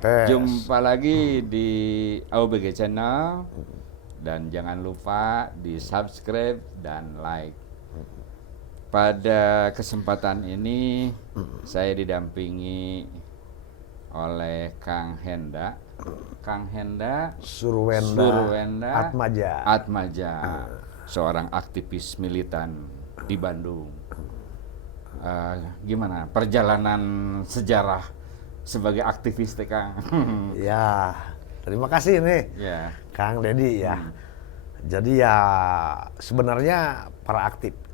Tes. Jumpa lagi di AUBG Channel dan jangan lupa di subscribe dan like. Pada kesempatan ini saya didampingi oleh Kang Henda Surwenda Atmaja, seorang aktivis militan di Bandung. Gimana perjalanan sejarah sebagai aktivis Kang? Ya, terima kasih nih Ya. Kang Dedi ya. Jadi ya sebenarnya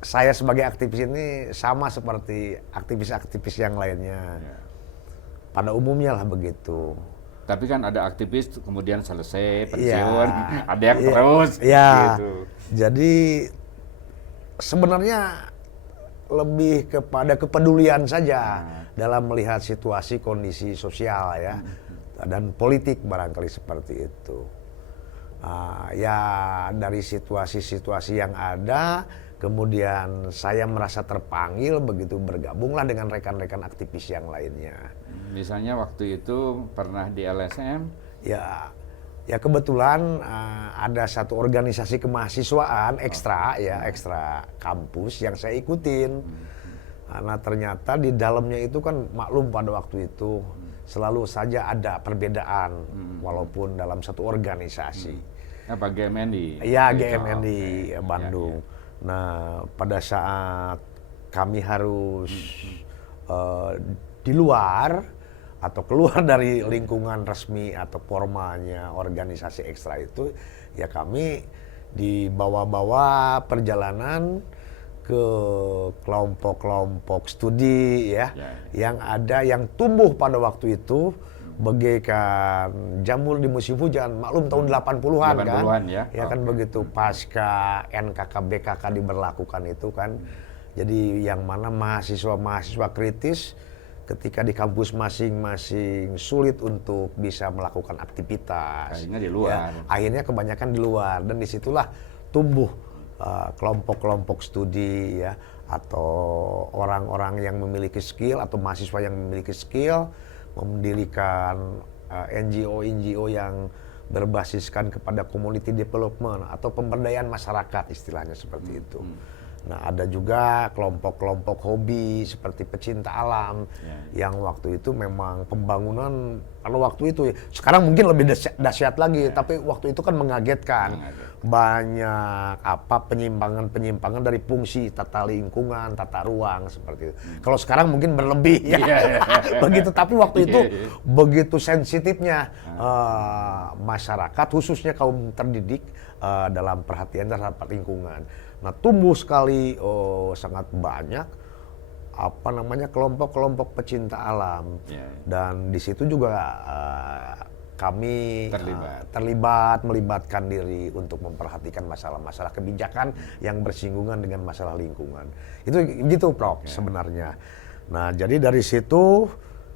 saya sebagai aktivis ini sama seperti aktivis-aktivis yang lainnya. Ya. Pada umumnya lah begitu. Tapi kan ada aktivis kemudian selesai pensiun, Ya, ada yang terus ya. gitu. Jadi sebenarnya lebih kepada kepedulian saja dalam melihat situasi kondisi sosial ya dan politik barangkali seperti itu. Ya dari situasi-situasi yang ada, kemudian saya merasa terpanggil begitu bergabunglah dengan rekan-rekan aktivis yang lainnya. Misalnya waktu itu pernah di LSM? Ya kebetulan ada satu organisasi kemahasiswaan ekstra kampus yang saya ikutin. Nah ternyata di dalamnya itu kan maklum pada waktu itu selalu saja ada perbedaan walaupun dalam satu organisasi. Apa GMNI? Iya GMNI Bandung. Nah pada saat kami harus di luar atau keluar dari lingkungan resmi atau formalnya organisasi ekstra itu, ya kami dibawa-bawa perjalanan ke kelompok-kelompok studi yang ada yang tumbuh pada waktu itu bagaikan jamur di musim hujan. Maklum tahun 80-an kan? Ya kan begitu pasca NKK-BKK diberlakukan itu kan. Jadi yang mana mahasiswa-mahasiswa kritis ketika di kampus masing-masing sulit untuk bisa melakukan aktivitas. Akhirnya di luar. Ya, akhirnya kebanyakan di luar dan disitulah tumbuh kelompok-kelompok studi ya atau orang-orang yang memiliki skill atau mahasiswa yang memiliki skill mendirikan NGO yang berbasiskan kepada community development atau pemberdayaan masyarakat istilahnya seperti itu. Nah ada juga kelompok-kelompok hobi seperti pecinta alam yang waktu itu memang pembangunan kalau waktu itu sekarang mungkin lebih dahsyat lagi tapi waktu itu kan mengagetkan. Banyak penyimpangan dari fungsi tata lingkungan, tata ruang seperti itu. Kalau sekarang mungkin berlebih ya. Begitu tapi waktu itu begitu sensitifnya masyarakat khususnya kaum terdidik dalam perhatian terhadap lingkungan. Nah tumbuh sekali sangat banyak kelompok-kelompok pecinta alam dan di situ juga kami melibatkan diri untuk memperhatikan masalah-masalah kebijakan yang bersinggungan dengan masalah lingkungan. Itu gitu Prof sebenarnya. Nah jadi dari situ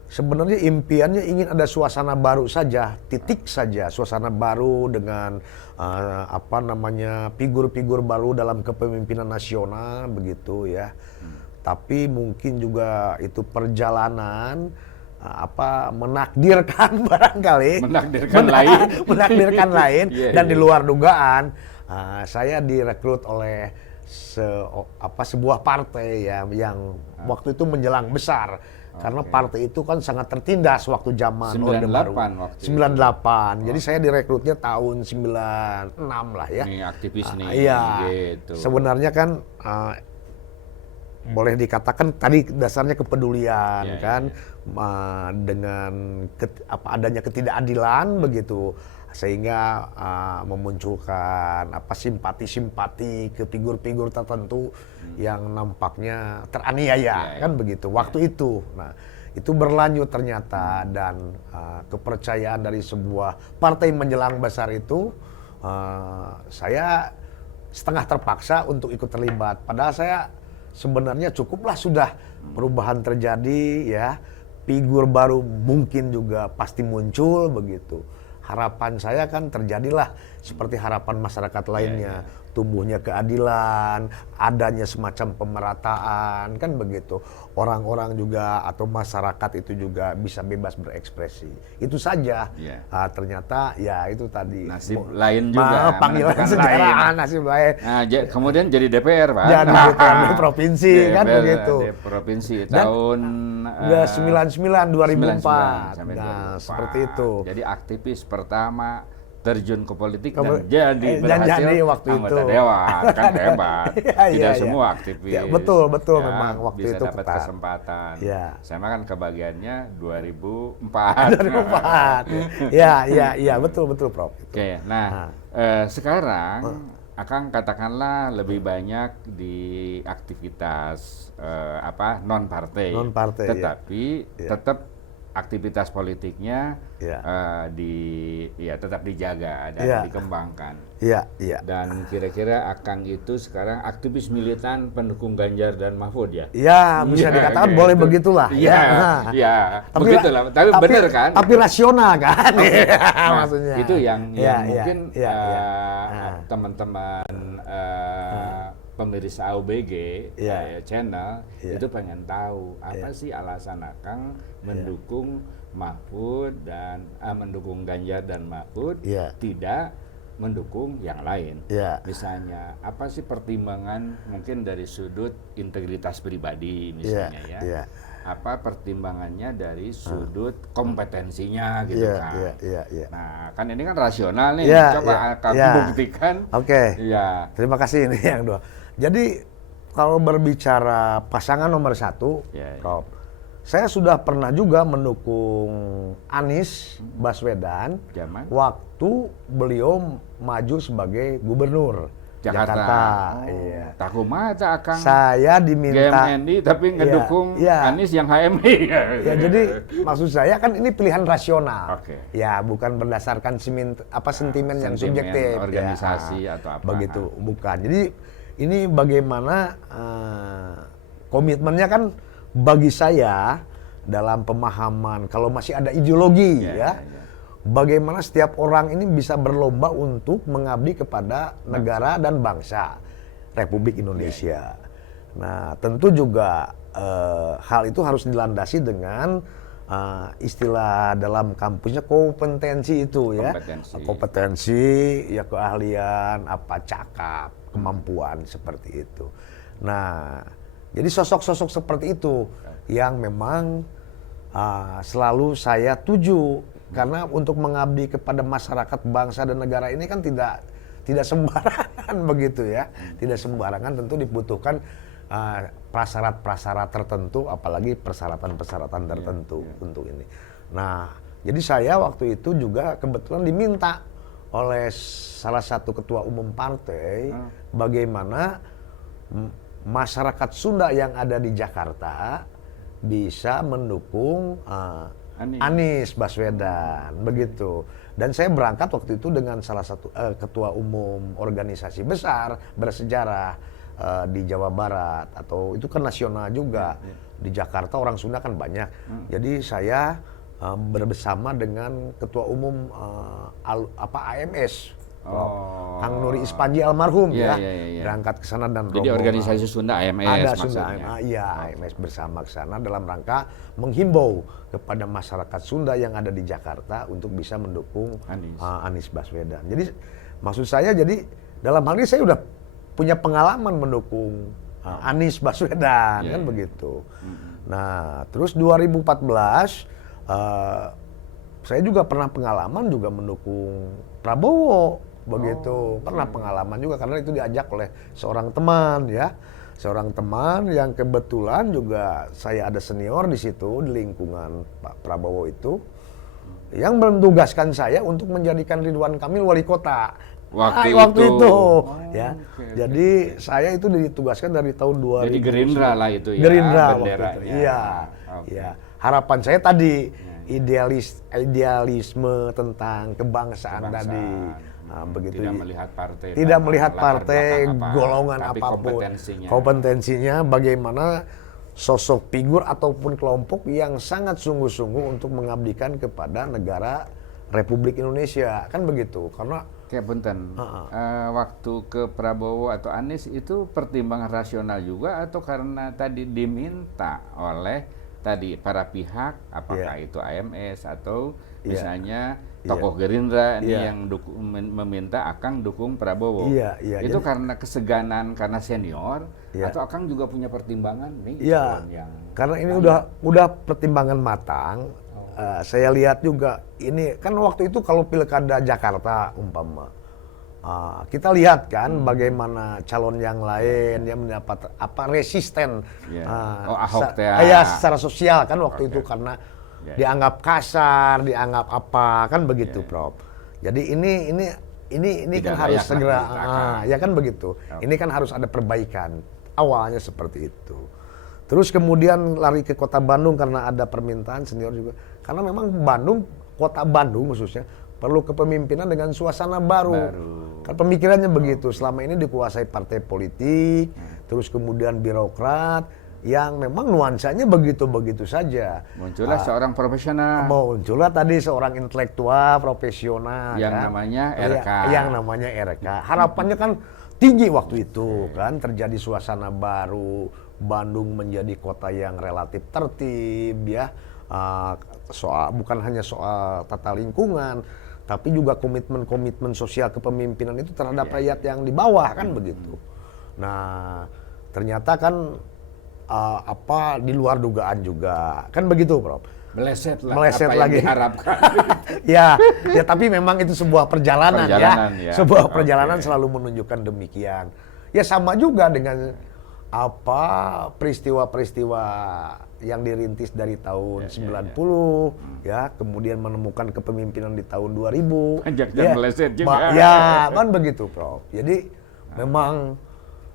sebenarnya impiannya ingin ada suasana baru saja, titik saja suasana baru dengan figur-figur baru dalam kepemimpinan nasional begitu ya. Tapi mungkin juga itu perjalanan menakdirkan barangkali menakdirkan lain dan di luar dugaan saya direkrut oleh sebuah partai yang waktu itu menjelang besar. Karena partai itu kan sangat tertindas waktu zaman Orde Baru. 98. Jadi saya direkrutnya tahun 96 lah ya. Nih aktivis nih. Iya. Gitu. Sebenarnya kan boleh dikatakan tadi dasarnya kepedulian dengan adanya ketidakadilan begitu sehingga memunculkan simpati-simpati ke figur-figur tertentu yang nampaknya teraniaya kan begitu waktu itu. Nah itu berlanjut ternyata dan kepercayaan dari sebuah partai menjelang besar itu saya setengah terpaksa untuk ikut terlibat. Padahal saya sebenarnya cukuplah sudah perubahan terjadi ya, figur baru mungkin juga pasti muncul begitu. Harapan saya kan terjadilah seperti harapan masyarakat lainnya. tumbuhnya keadilan, adanya semacam pemerataan, kan begitu. Orang-orang juga atau masyarakat itu juga bisa bebas berekspresi. Itu saja. Iya. Ternyata ya itu tadi. Nasib lain juga, Panggilan menentukan sejarah, lain. nasib lain. Nah, kemudian jadi DPR, Pak. Jadi DPRD provinsi, kan DPR begitu. Provinsi Dan tahun Udah 99 2004. 99 sampai Nah, 2004. seperti itu. Jadi aktivis pertama terjun ke politik Dan dan jadi berhasil jadi waktu anggota itu. dewan, kan hebat. Iya, Tidak iya, semua iya. aktivis. Ya, betul memang waktu bisa itu dapat ketat. kesempatan. Ya. Saya mah kan kebagiannya 2004. 2004. Ya, betul Prof. Oke, nah sekarang Akang katakanlah lebih banyak di aktivitas non partai, Non-partai, ya. tetapi Ya. tetap aktivitas politiknya Ya. tetap dijaga dan Ya. dikembangkan. Iya. Dan kira-kira Akang itu sekarang aktivis militan pendukung Ganjar dan Mahfud ya? Ya, bisa Iya, dikatakan gitu. boleh begitulah. Iya, iya, begitulah. Tapi benar kan? Tapi rasional kan? Nah, Maksudnya. itu yang Iya, mungkin iya. teman-teman pemirsa AUBG Iya. channel Iya. itu pengen tahu apa Iya. sih alasan Akang mendukung Mahfud dan mendukung Ganjar dan Mahfud, Iya. tidak mendukung yang lain. Iya. Misalnya apa sih pertimbangan mungkin dari sudut integritas pribadi misalnya ya? Iya. Apa pertimbangannya dari sudut kompetensinya gitu kan? Iya. Nah, kan ini kan rasional nih. Iya, Coba iya, akan iya. buktikan. Oke. Iya. Terima kasih ini yang dua. Jadi kalau berbicara pasangan nomor 1, Ya, ya. Prof, saya sudah pernah juga mendukung Anies Baswedan Zaman? waktu beliau maju sebagai gubernur Jakarta. Oh, Iya. takumaha Akang Saya diminta GMNI tapi ngedukung iya. Anies yang HMI. Ya, jadi maksud saya kan ini pilihan rasional. Oke. Ya, bukan berdasarkan sentimen yang Sentimen subjektif. organisasi Ya, atau apa. begitu, bukan. Jadi ini bagaimana komitmennya kan bagi saya dalam pemahaman kalau masih ada ideologi ya. Bagaimana setiap orang ini bisa berlomba untuk mengabdi kepada negara dan bangsa Republik Indonesia. Nah, tentu juga hal itu harus dilandasi dengan istilah dalam kampusnya kompetensi itu ya. Kompetensi, ya keahlian, cakap, kemampuan seperti itu. Nah, jadi sosok-sosok seperti itu yang memang selalu saya tuju. Karena untuk mengabdi kepada masyarakat, bangsa dan negara ini kan tidak sembarangan begitu ya. Tidak sembarangan, tentu dibutuhkan prasyarat-prasyarat tertentu, apalagi persyaratan-persyaratan tertentu untuk ini. Nah, jadi saya waktu itu juga kebetulan diminta oleh salah satu ketua umum partai bagaimana masyarakat Sunda yang ada di Jakarta bisa mendukung Anies Baswedan, begitu. Dan saya berangkat waktu itu dengan salah satu ketua umum organisasi besar bersejarah di Jawa Barat, atau itu kan nasional juga. Di Jakarta orang Sunda kan banyak. Jadi saya bersama dengan ketua umum AMS, Kang Nuri Ispanji almarhum berangkat ke sana dan jadi organisasi Sunda AMS ada maksudnya. Sunda AMS bersama ke sana dalam rangka menghimbau kepada masyarakat Sunda yang ada di Jakarta untuk bisa mendukung Anies Baswedan. Jadi maksud saya, jadi dalam hal ini saya udah punya pengalaman mendukung Anies Baswedan kan begitu. Nah, terus 2014 saya juga pernah pengalaman juga mendukung Prabowo begitu. Pernah pengalaman juga karena itu diajak oleh seorang teman ya. Seorang teman yang kebetulan juga saya ada senior di situ di lingkungan Pak Prabowo itu yang menugaskan saya untuk menjadikan Ridwan Kamil wali kota. Waktu itu. Ya. Jadi saya itu ditugaskan dari tahun 2000. Jadi Gerindra lah itu ya. Gerindra benderanya. waktu itu. Iya. Iya. Harapan saya tadi idealisme tentang kebangsaan tadi. Nah, begitu. Tidak melihat partai, golongan apapun. Kompetensinya bagaimana sosok figur ataupun kelompok yang sangat sungguh-sungguh untuk mengabdikan kepada negara Republik Indonesia, kan begitu. Karena Kayak punten, waktu ke Prabowo atau Anies itu pertimbangan rasional juga atau karena tadi diminta oleh tadi para pihak, apakah itu AMS atau misalnya tokoh Gerindra ini yang meminta Akang dukung Prabowo. Itu karena keseganan, karena senior, atau Akang juga punya pertimbangan nih? Karena ini udah pertimbangan matang. Saya lihat juga ini kan waktu itu kalau pilkada Jakarta umpama kita lihat kan bagaimana calon yang lain yang mendapat resisten Ahok secara sosial kan waktu itu karena dianggap kasar, dianggap apa kan begitu Prof. Jadi ini kan harus segera ya kan begitu. Ini kan harus ada perbaikan. Awalnya seperti itu. Terus kemudian lari ke kota Bandung karena ada permintaan senior juga. Karena memang kota Bandung khususnya perlu kepemimpinan dengan suasana baru. Kan pemikirannya begitu. Selama ini dikuasai partai politik, terus kemudian birokrat yang memang nuansanya begitu-begitu saja. Muncullah seorang profesional. Muncullah tadi seorang intelektual profesional. Yang kan? namanya RK. Yang namanya RK. Harapannya kan tinggi waktu itu kan terjadi suasana baru. Bandung menjadi kota yang relatif tertib ya, bukan hanya soal tata lingkungan, tapi juga komitmen sosial kepemimpinan itu terhadap rakyat yang di bawah kan begitu. Nah ternyata kan di luar dugaan juga kan begitu Prof. Meleset apa lagi. Yang diharapkan. ya tapi memang itu sebuah perjalanan ya. Sebuah perjalanan selalu menunjukkan demikian. Ya sama juga dengan peristiwa-peristiwa yang dirintis dari tahun 90 ya, kemudian menemukan kepemimpinan di tahun 2000. Meleset juga. Kan begitu Prof. Jadi memang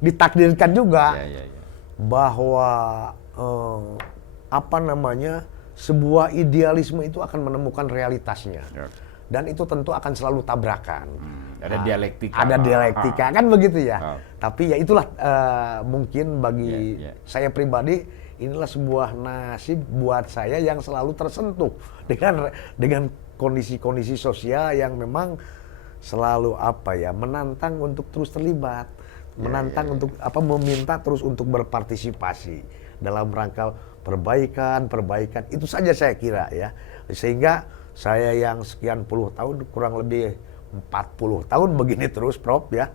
ditakdirkan juga bahwa sebuah idealisme itu akan menemukan realitasnya. Dan itu tentu akan selalu tabrakan. Ada dialektika. Ada dialektika, kan begitu ya. Tapi ya itulah mungkin bagi saya pribadi, inilah sebuah nasib buat saya yang selalu tersentuh dengan kondisi-kondisi sosial yang memang selalu menantang untuk terus terlibat. Menantang untuk meminta terus untuk berpartisipasi dalam rangka perbaikan. Itu saja saya kira ya. Sehingga saya yang sekian puluh tahun, kurang lebih 40 tahun begini terus Prof ya.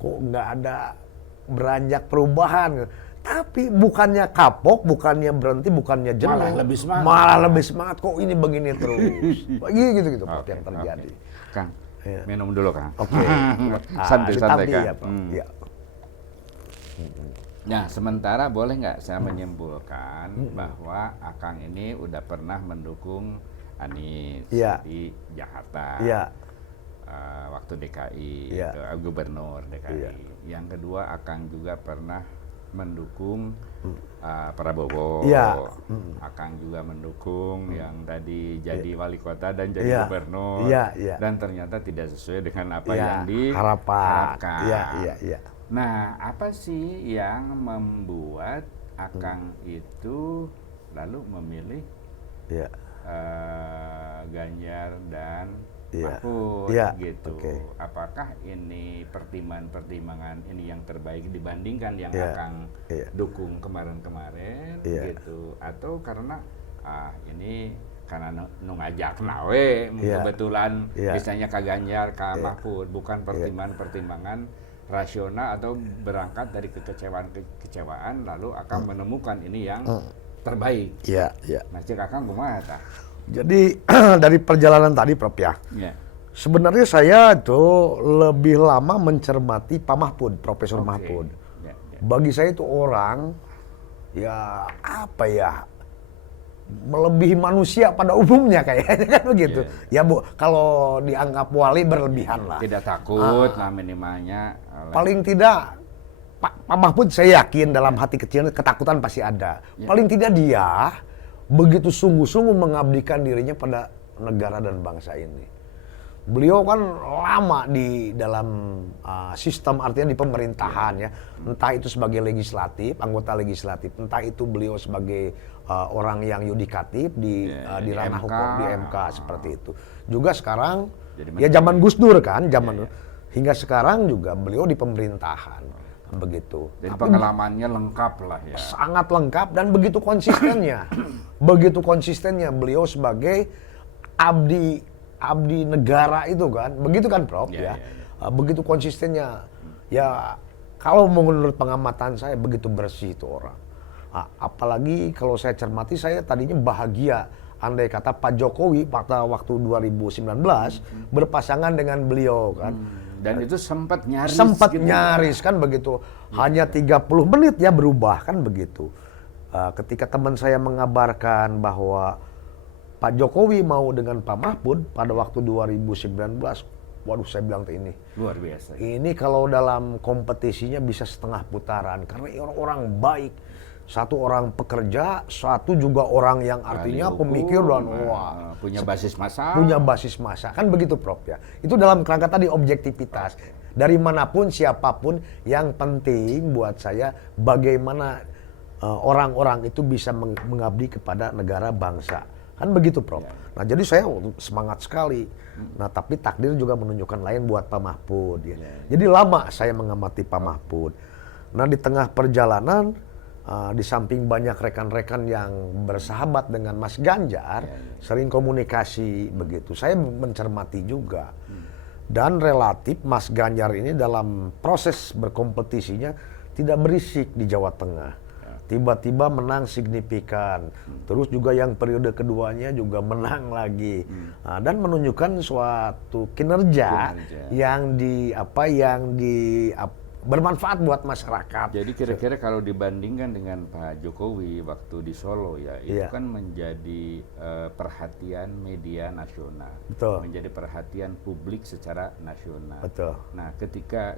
Kok nggak ada beranjak perubahan. Tapi bukannya kapok, bukannya berhenti, bukannya jenuh. Malah lebih semangat. Kok ini begini terus. Gitu Prof yang terjadi. Kang, minum dulu Kang. Oke. Santai-santai Kang. Ya, Prof. Nah, sementara boleh nggak saya menyimpulkan bahwa Akang ini udah pernah mendukung Anies di Jakarta, waktu DKI, gubernur DKI. Yang kedua, Akang juga pernah mendukung Prabowo. Akang juga mendukung yang tadi jadi wali kota dan jadi gubernur, dan ternyata tidak sesuai dengan apa yang diharapkan. Nah, apa sih yang membuat Akang itu lalu memilih Ganjar dan Mahfud gitu? Apakah ini pertimbangan ini yang terbaik dibandingkan yang Akang dukung kemarin-kemarin gitu? Atau karena ini karena ngajak nawe kebetulan misalnya ke Ganjar, ke Mahfud, bukan pertimbangan rasional atau berangkat dari kekecewaan lalu akan menemukan ini yang terbaik. Nah, cek Akang kumaha tah? Jadi dari perjalanan tadi Prof ya. Sebenarnya saya itu lebih lama mencermati Pak Mahfud, Profesor Mahfud. Bagi saya itu orang melebihi manusia pada umumnya kayaknya kan begitu. Ya Bu, kalau dianggap wali berlebihan lah. Tidak takut lah minimalnya. Paling tidak Pak Mahfud saya yakin dalam hati kecilnya ketakutan pasti ada. Paling tidak dia begitu sungguh-sungguh mengabdikan dirinya pada negara dan bangsa ini. Beliau kan lama di dalam sistem, artinya di pemerintahan ya. Entah itu sebagai legislatif, anggota legislatif, entah itu beliau sebagai orang yang yudikatif di ranah hukum di MK seperti itu. Juga sekarang ya zaman Gus Dur kan, hingga sekarang juga beliau di pemerintahan begitu. Dan pengalamannya lengkap lah ya. Sangat lengkap dan begitu konsistennya, beliau sebagai abdi negara itu kan, begitu kan Prof ya. Begitu konsistennya, ya kalau menurut pengamatan saya begitu bersih itu orang. Apalagi kalau saya cermati, saya tadinya bahagia andai kata Pak Jokowi pada waktu 2019 berpasangan dengan beliau kan. Dan itu sempat nyaris. Sempat nyaris kan begitu. Hanya 30 menit ya berubah kan begitu. Ketika teman saya mengabarkan bahwa Pak Jokowi mau dengan Pak Mahfud pada waktu 2019, waduh saya bilang ini luar biasa. Ini kalau dalam kompetisinya bisa setengah putaran karena orang-orang baik. Satu orang pekerja, satu juga orang yang artinya pemikir dan punya basis massa. Punya basis massa, kan begitu Prof ya. Itu dalam kerangka tadi objektivitas. Dari manapun, siapapun, yang penting buat saya bagaimana orang-orang itu bisa mengabdi kepada negara bangsa. Kan begitu Prof. Nah jadi saya semangat sekali. Nah tapi takdir juga menunjukkan lain buat Pak Mahfud. Ya. Jadi lama saya mengamati Pak Mahfud. Nah di tengah perjalanan, di samping banyak rekan-rekan yang bersahabat dengan Mas Ganjar, sering komunikasi begitu. Saya mencermati juga. Dan relatif Mas Ganjar ini dalam proses berkompetisinya tidak berisik di Jawa Tengah. Tiba-tiba menang signifikan. Terus juga yang periode keduanya juga menang lagi. Dan menunjukkan suatu kinerja yang bermanfaat buat masyarakat. Jadi kira-kira kalau dibandingkan dengan Pak Jokowi waktu di Solo ya, itu kan menjadi perhatian media nasional. Betul. Menjadi perhatian publik secara nasional. Betul. Nah, ketika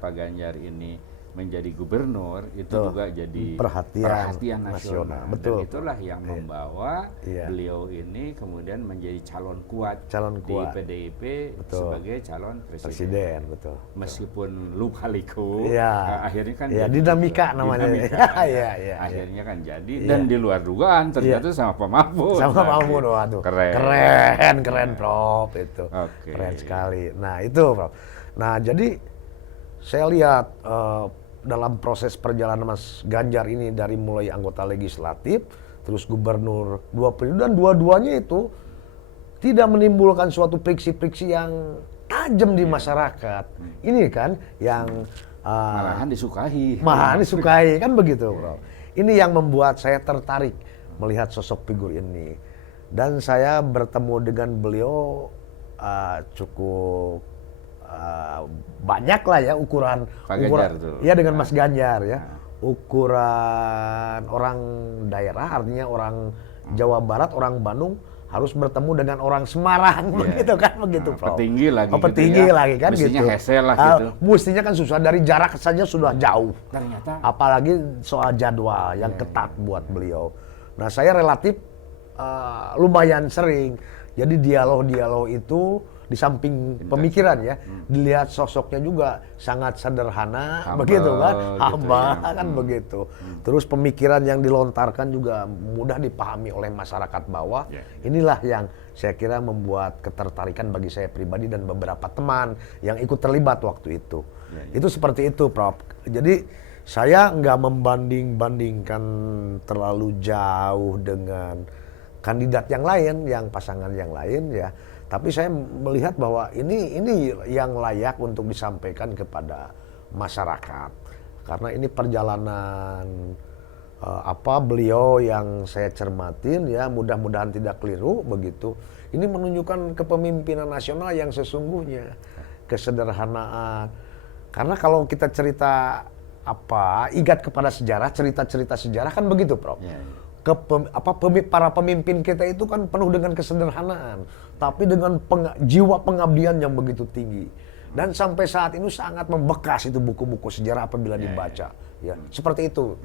Pak Ganjar ini menjadi gubernur, itu juga jadi perhatian nasional. Betul. Dan itulah yang membawa beliau ini kemudian menjadi calon kuat di PDIP sebagai calon presiden. Betul. Meskipun luka-liku, akhirnya kan dinamika namanya. Akhirnya kan jadi dan di luar dugaan ternyata sama Pak Mahfud. Sama Pak Mahfud, waduh. Keren Prof itu. Keren sekali. Nah itu Prof. Nah jadi saya lihat dalam proses perjalanan Mas Ganjar ini dari mulai anggota legislatif, terus gubernur 2 periode, dan dua-duanya itu tidak menimbulkan suatu friksi-friksi yang tajam di masyarakat. Ini kan yang malahan disukai. Malahan disukai, kan begitu Bro. Ini yang membuat saya tertarik melihat sosok figur ini. Dan saya bertemu dengan beliau cukup banyak lah ya ukuran dengan Mas Ganjar ya. Ukuran orang daerah, artinya orang Jawa Barat, orang Bandung harus bertemu dengan orang Semarang begitu kan begitu Prof. Petinggi lagi petinggi gitu ya. Lagi kan mestinya gitu. Hesel lah gitu. Mestinya kan susah, dari jarak saja sudah jauh. Ternyata apalagi soal jadwal yang ketat buat beliau. Nah, saya relatif lumayan sering. Jadi dialog-dialog itu di samping pemikiran ya, dilihat sosoknya juga sangat sederhana, begitu kan, hamba gitu kan begitu. Terus pemikiran yang dilontarkan juga mudah dipahami oleh masyarakat bawah. Inilah yang saya kira membuat ketertarikan bagi saya pribadi dan beberapa teman yang ikut terlibat waktu itu. Itu seperti itu, Prof. Jadi saya nggak membanding-bandingkan terlalu jauh dengan kandidat yang lain, yang pasangan yang lain ya. Tapi saya melihat bahwa ini yang layak untuk disampaikan kepada masyarakat. Karena ini perjalanan beliau yang saya cermatin ya, mudah-mudahan tidak keliru begitu. Ini menunjukkan kepemimpinan nasional yang sesungguhnya, kesederhanaan. Karena kalau kita cerita ingat kepada sejarah, cerita-cerita sejarah kan begitu, Prof. Para pemimpin kita itu kan penuh dengan kesederhanaan, tapi dengan jiwa pengabdian yang begitu tinggi. Dan sampai saat ini sangat membekas itu buku-buku sejarah apabila dibaca. Ya, seperti itu.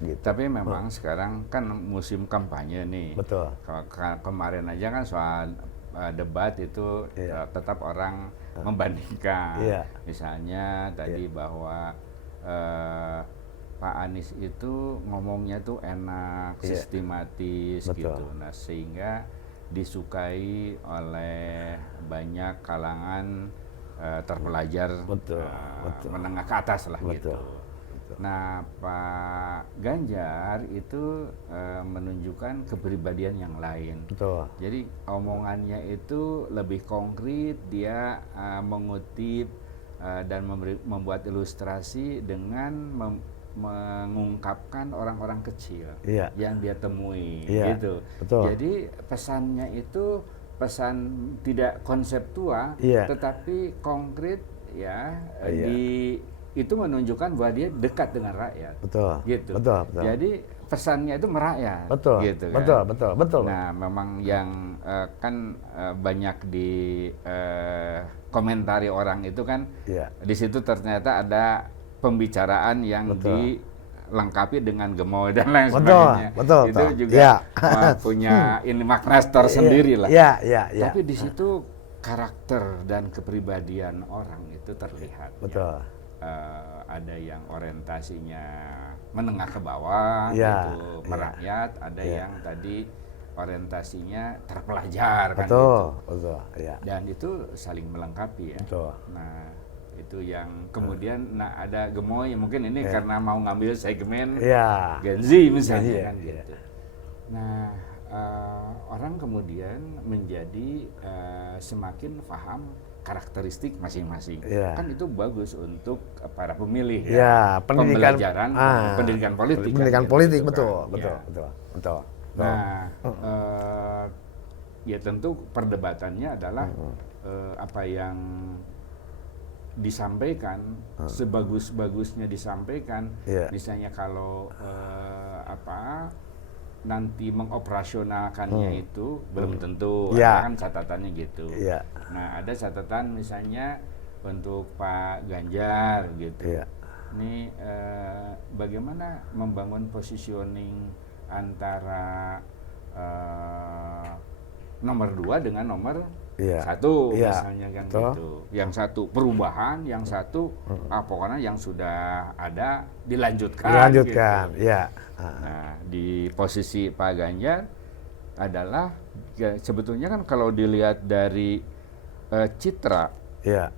Gitu. Tapi memang sekarang kan musim kampanye nih. Betul. Kemarin aja kan soal debat itu tetap orang membandingkan. Misalnya tadi bahwa Pak Anies itu ngomongnya tuh enak, sistematis gitu. Nah, sehingga disukai oleh banyak kalangan terpelajar betul. menengah ke atas lah betul. gitu. Nah, Pak Ganjar itu menunjukkan kepribadian yang lain. Betul. Jadi omongannya itu lebih konkret, dia mengutip dan membuat ilustrasi dengan mengungkapkan orang-orang kecil yang dia temui, gitu. Betul. Jadi pesannya itu pesan tidak konseptual, tetapi konkret ya. Itu menunjukkan bahwa dia dekat dengan rakyat. Betul. Gitu. Betul. Jadi pesannya itu merakyat. Betul. Gitu kan? Betul. Nah, memang yang kan banyak di komentari orang itu kan, di situ ternyata ada pembicaraan yang dilengkapi dengan gemoy dan lain sebagainya. Betul. Itu juga punya ini makna tersendiri lah. Tapi di situ karakter dan kepribadian orang itu terlihat. Betul. Ada yang orientasinya menengah ke bawah, gitu, merakyat, ada yang tadi orientasinya terpelajar, kan gitu. Betul. Dan itu saling melengkapi ya. Betul. Nah, itu yang kemudian ada gemoy mungkin ini karena mau ngambil segmen Gen Z misalnya kan gitu. Nah, orang kemudian menjadi semakin paham karakteristik masing-masing. Kan itu bagus untuk para pemilih pembelajaran pendidikan politik. Pendidikan politik, betul. Nah, ya tentu perdebatannya adalah apa yang disampaikan, sebagus-bagusnya disampaikan. Misalnya kalau nanti mengoperasionalkannya itu belum tentu, ada kan catatannya gitu. Nah, ada catatan misalnya untuk Pak Ganjar gitu. Ini bagaimana membangun positioning antara nomor 2 dengan nomor 1 misalnya kan gitu. Yang satu perubahan, yang satu pokoknya yang sudah ada dilanjutkan. Gitu. Nah, di posisi Pak Ganjar adalah sebetulnya kan kalau dilihat dari citra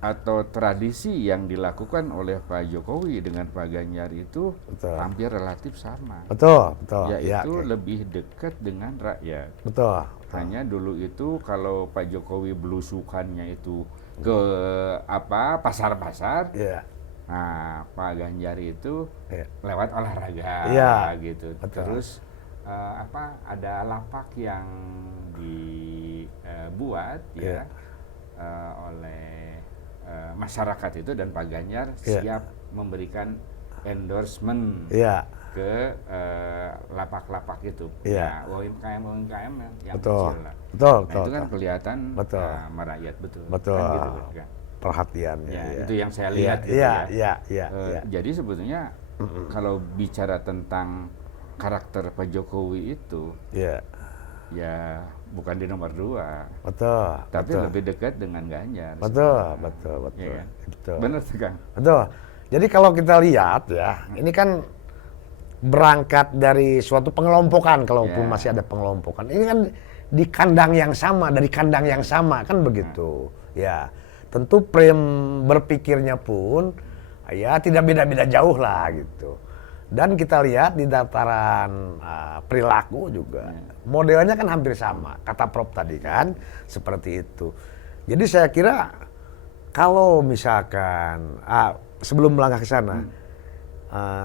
atau tradisi yang dilakukan oleh Pak Jokowi dengan Pak Ganjar itu hampir relatif sama. Betul. Yaitu lebih dekat dengan rakyat. Betul. Hanya dulu itu kalau Pak Jokowi belusukannya itu ke pasar-pasar. Nah, Pak Ganjar itu lewat olahraga gitu. Terus ada lapak yang dibuat oleh masyarakat itu, dan Pak Ganjar siap memberikan endorsement ke lapak-lapak itu. UMKM yang kecil lah. Itu kan kelihatan merakyat betul. Kan gitu, kan? Perhatian. Itu yang saya lihat. Jadi sebetulnya kalau bicara tentang karakter Pak Jokowi itu, ya bukan di nomor 2. Tapi lebih dekat dengan Ganjar. Betul. Ya, kan? Benar sih, Kang. Betul. Jadi kalau kita lihat ini kan berangkat dari suatu pengelompokan, kalaupun masih ada pengelompokan. Ini kan di kandang yang sama, dari kandang yang sama, kan begitu. Tentu frame berpikirnya pun tidak beda-beda jauh lah gitu. Dan kita lihat di dataran perilaku juga modelnya kan hampir sama, kata Prof tadi kan seperti itu. Jadi saya kira kalau misalkan sebelum melangkah ke sana,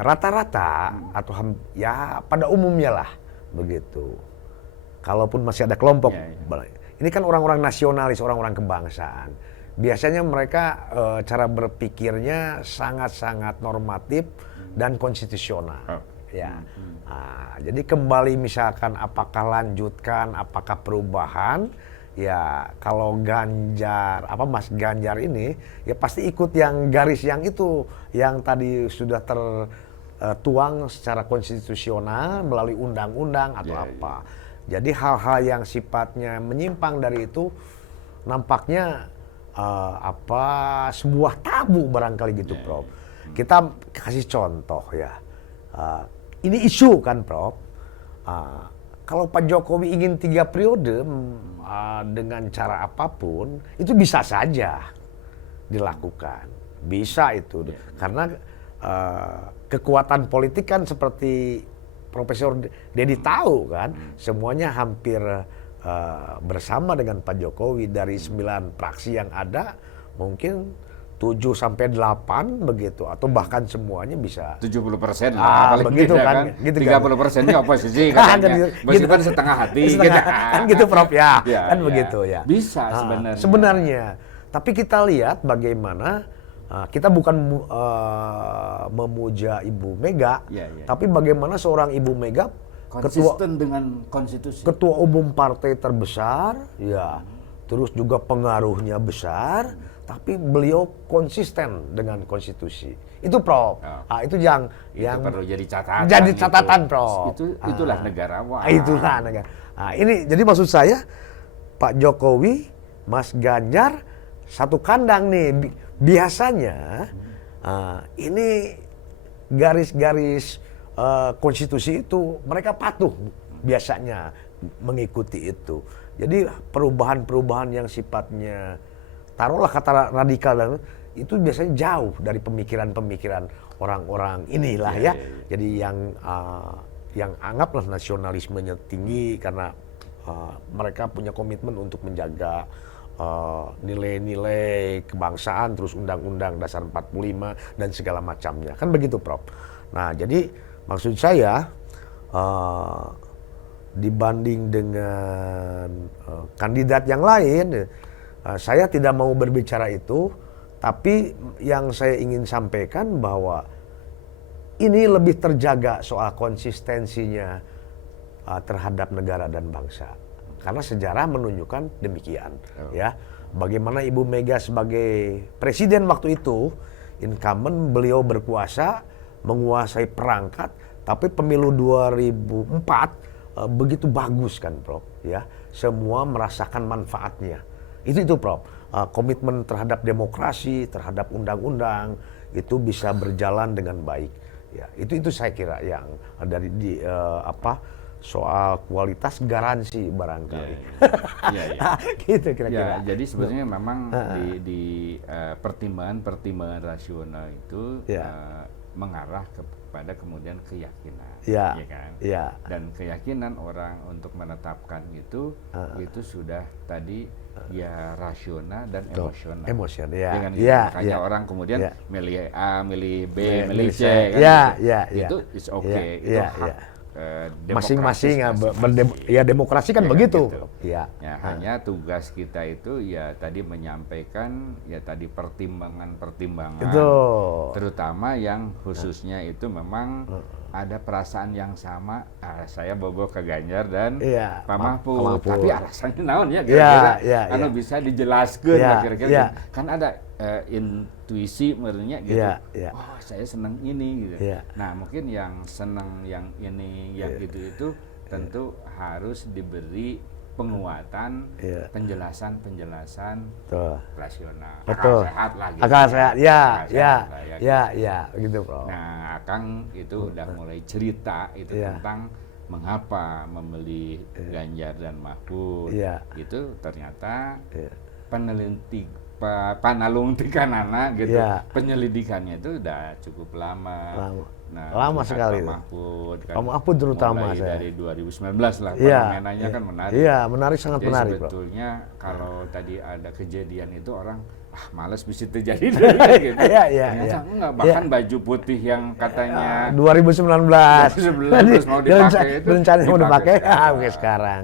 rata-rata atau pada umumnya lah begitu. Kalaupun masih ada kelompok, ini kan orang-orang nasionalis, orang-orang kebangsaan. Biasanya mereka cara berpikirnya sangat-sangat normatif dan konstitusional. Jadi kembali misalkan apakah lanjutkan, apakah perubahan, kalau Ganjar, Mas Ganjar ini pasti ikut yang garis yang itu, yang tadi sudah tertuang secara konstitusional melalui undang-undang atau apa. Jadi hal-hal yang sifatnya menyimpang dari itu nampaknya sebuah tabu barangkali gitu, Prof. Kita kasih contoh ini isu kan, Prof. kalau Pak Jokowi ingin 3 periode dengan cara apapun, itu bisa saja dilakukan. Bisa itu. Karena kekuatan politik kan seperti Profesor Dedi tahu kan, semuanya hampir bersama dengan Pak Jokowi. Dari 9 fraksi yang ada, mungkin 7-8 begitu, atau bahkan semuanya bisa 70% lah paling begitu tidak kan, gitu 30%-nya oposisi katanya. Meskipun setengah hati gitu. Kan gitu Prof ya, kan ya. begitu ya. Bisa sebenarnya. Tapi kita lihat bagaimana kita bukan memuja Ibu Mega, tapi bagaimana seorang Ibu Mega konsisten dengan konstitusi, ketua umum partai terbesar, ya, terus juga pengaruhnya besar, tapi beliau konsisten dengan konstitusi. Itu Prof. Itu yang perlu jadi catatan. Jadi catatan gitu. Prof. Itulah negarawan. Itulah negara. Ini jadi maksud saya Pak Jokowi, Mas Ganjar satu kandang nih. Biasanya ini garis-garis konstitusi itu mereka patuh biasanya mengikuti itu. Jadi perubahan-perubahan yang sifatnya taruhlah kata radikal itu biasanya jauh dari pemikiran-pemikiran orang-orang inilah ya. Jadi yang anggaplah nasionalismenya tinggi karena mereka punya komitmen untuk menjaga nilai-nilai kebangsaan, terus undang-undang dasar 45 dan segala macamnya. Kan begitu Prof. Nah jadi maksud saya dibanding dengan kandidat yang lain, saya tidak mau berbicara itu, tapi yang saya ingin sampaikan bahwa ini lebih terjaga soal konsistensinya terhadap negara dan bangsa. Karena sejarah menunjukkan demikian, ya. Bagaimana Ibu Mega sebagai presiden waktu itu, incumbent, beliau berkuasa, menguasai perangkat, tapi pemilu 2004 begitu bagus kan, Prof, ya. Semua merasakan manfaatnya. Itu Prof. Komitmen terhadap demokrasi, terhadap undang-undang itu bisa berjalan dengan baik. Ya, itu saya kira yang dari soal kualitas garansi barangkali. Gitu kira-kira. Jadi sebetulnya memang di pertimbangan-pertimbangan rasional itu mengarah kepada kemudian keyakinan, ya kan? Dan keyakinan orang untuk menetapkan itu sudah tadi rasional dan emosional. Dengan makanya orang kemudian milih A, milih B, milih C, kan? Itu is okay, itu hak. Masing-masing demokrasi kan begitu. Hanya tugas kita itu tadi menyampaikan tadi pertimbangan-pertimbangan, terutama yang khususnya itu memang ada perasaan yang sama. Saya bobo ke Ganjar dan Pak Mahfud, tapi alasannya naon ya kira-kira anu bisa dijelaskan kira-kira kan ada intuisi menurutnya gitu. Oh, saya senang ini gitu. Nah, mungkin yang senang yang ini yang itu tentu harus diberi penguatan, penjelasan rasional. Betul. Akal sehat lah gitu. Akal sehat. Ya, gitu, Bro. Nah, Akang itu udah mulai cerita itu tentang mengapa memilih Ganjar dan Mahfud. Itu ternyata panalung tikanana gitu. Penyelidikannya itu udah cukup lama. Lama sekali. Pak Mahfud kan. Pak Mahfud terutama mulai dari 2019 lah. Fenomena-nya kan menarik. Menarik, sangat jadi menarik. Sebetulnya kalau tadi ada kejadian itu orang males bisa terjadi gitu. Ternyata enggak, bahkan baju putih yang katanya 2019 mau dipakai itu rencana mau dipakai sekarang.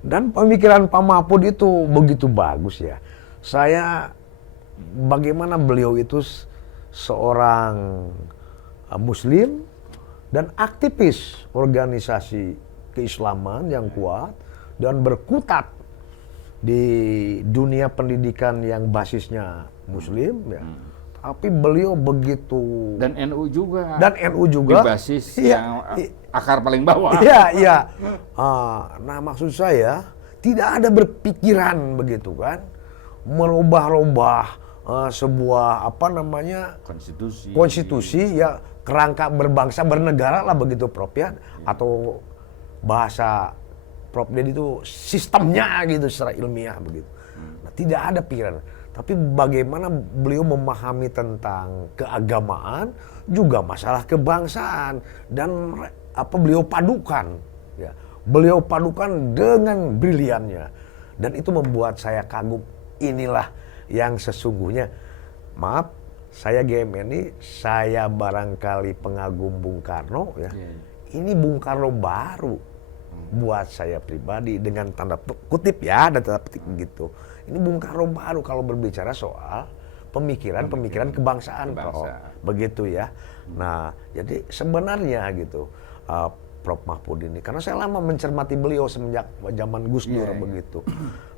Dan pemikiran Pak Mahfud itu begitu bagus ya. Saya bagaimana beliau itu seorang Muslim dan aktivis organisasi keislaman yang kuat dan berkutat di dunia pendidikan yang basisnya Muslim ya. Tapi beliau begitu, dan NU juga di basis yang akar paling bawah. Nah, maksud saya tidak ada berpikiran begitu kan merubah-rubah sebuah konstitusi ya, kerangka berbangsa bernegara lah begitu Prof ya, atau bahasa Prof. Dedi itu sistemnya gitu secara ilmiah begitu. Nah, tidak ada pikiran. Tapi bagaimana beliau memahami tentang keagamaan, juga masalah kebangsaan, dan beliau padukan, ya. Beliau padukan dengan briliannya, dan itu membuat saya kagum. Inilah yang sesungguhnya, maaf, saya GMNI, saya barangkali pengagum Bung Karno, ya. Ini Bung Karno baru buat saya pribadi, dengan tanda kutip ya, dan tanda petik begitu. Ini Bung Karno baru kalau berbicara soal pemikiran kebangsaan. Begitu ya. Nah, jadi sebenarnya gitu, Prof. Mahfud ini, karena saya lama mencermati beliau semenjak zaman Gus Dur begitu.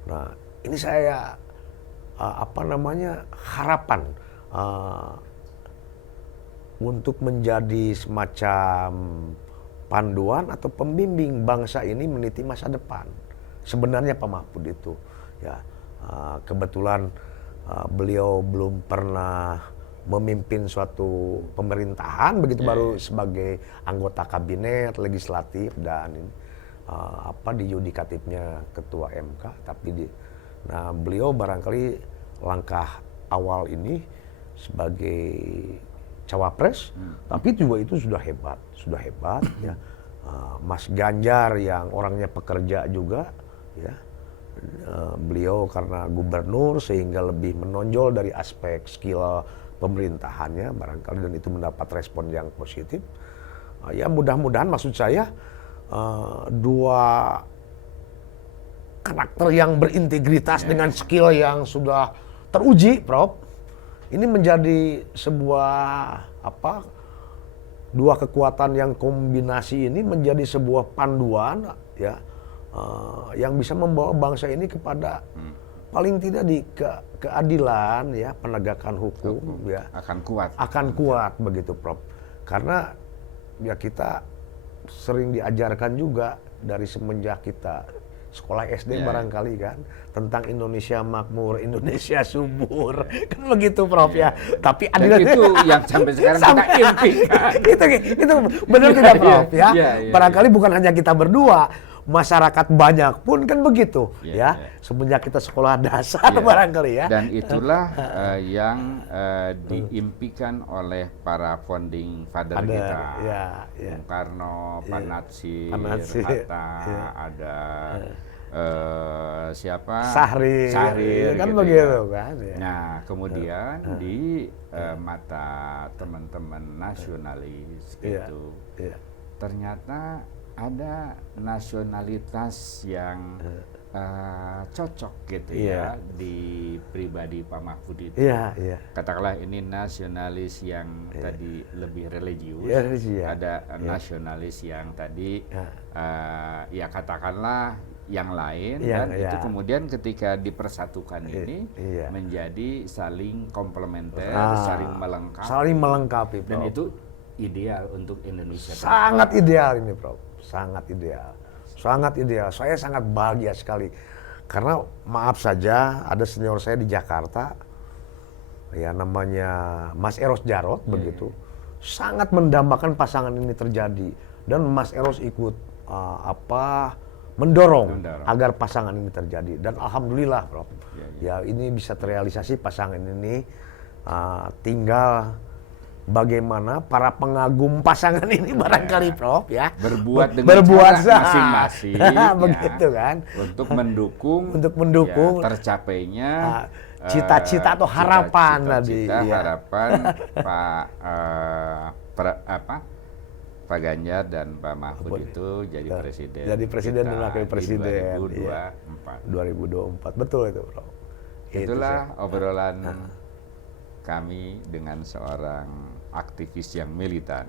Nah, ini saya harapan untuk menjadi semacam panduan atau pembimbing bangsa ini meniti masa depan. Sebenarnya Pak Mahfud itu, ya, kebetulan beliau belum pernah memimpin suatu pemerintahan begitu, baru sebagai anggota kabinet legislatif dan di yudikatifnya ketua MK. Tapi nah, beliau barangkali langkah awal ini sebagai cawapres, tapi juga itu sudah hebat ya. Mas Ganjar yang orangnya pekerja juga, ya. Beliau karena gubernur sehingga lebih menonjol dari aspek skill pemerintahannya barangkali, dan itu mendapat respon yang positif. Ya mudah-mudahan, maksud saya, dua karakter yang berintegritas dengan skill yang sudah teruji, Prof. Ini menjadi sebuah dua kekuatan yang kombinasi ini menjadi sebuah panduan, ya, yang bisa membawa bangsa ini kepada paling tidak di keadilan, ya, penegakan hukum, ya, akan kuat begitu, Prof. Karena ya kita sering diajarkan juga dari semenjak kita sekolah SD barangkali kan, tentang Indonesia makmur, Indonesia subur, kan begitu, Prof, ya. Tapi adilan itu yang sampai sekarang kita impikan. itu benar tidak, Prof, ya. Barangkali bukan hanya kita berdua, masyarakat banyak pun kan begitu, ya. Semenjak kita sekolah dasar barangkali, ya. Dan itulah yang diimpikan oleh para founding father kita, Bung Karno, Pak Natsir, Hatta, ada siapa? Sahrir kan gitu, begitu, ya. kan. Ya. Nah, kemudian di mata teman-teman nasionalis itu, ternyata ada nasionalitas yang cocok gitu, ya, di pribadi Pak Mahfud itu. Katakanlah ini nasionalis yang tadi lebih religius, ada nasionalis yang tadi ya katakanlah yang lain, dan itu kemudian ketika dipersatukan ini menjadi saling komplementer, saling melengkapi, Prof. Dan itu ideal untuk Indonesia. Sangat ideal ini, Prof. Sangat ideal. Saya sangat bahagia sekali karena maaf saja ada senior saya di Jakarta, ya, namanya Mas Eros Jarot begitu, sangat mendambakan pasangan ini terjadi, dan Mas Eros ikut mendorong agar pasangan ini terjadi, dan alhamdulillah, Prof. Ya, ini bisa terrealisasi pasangan ini. Tinggal bagaimana para pengagum pasangan ini barangkali, Prof, ya, berbuat dengan cara masing-masing, begitu kan, untuk mendukung ya, tercapainya cita-cita atau harapan tadi, harapan Pak Ganjar dan Pak Mahfud itu jadi presiden dan wakil presiden 2024. Betul itu, Prof. Itulah obrolan kami dengan seorang aktivis yang militan.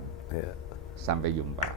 Sampai jumpa.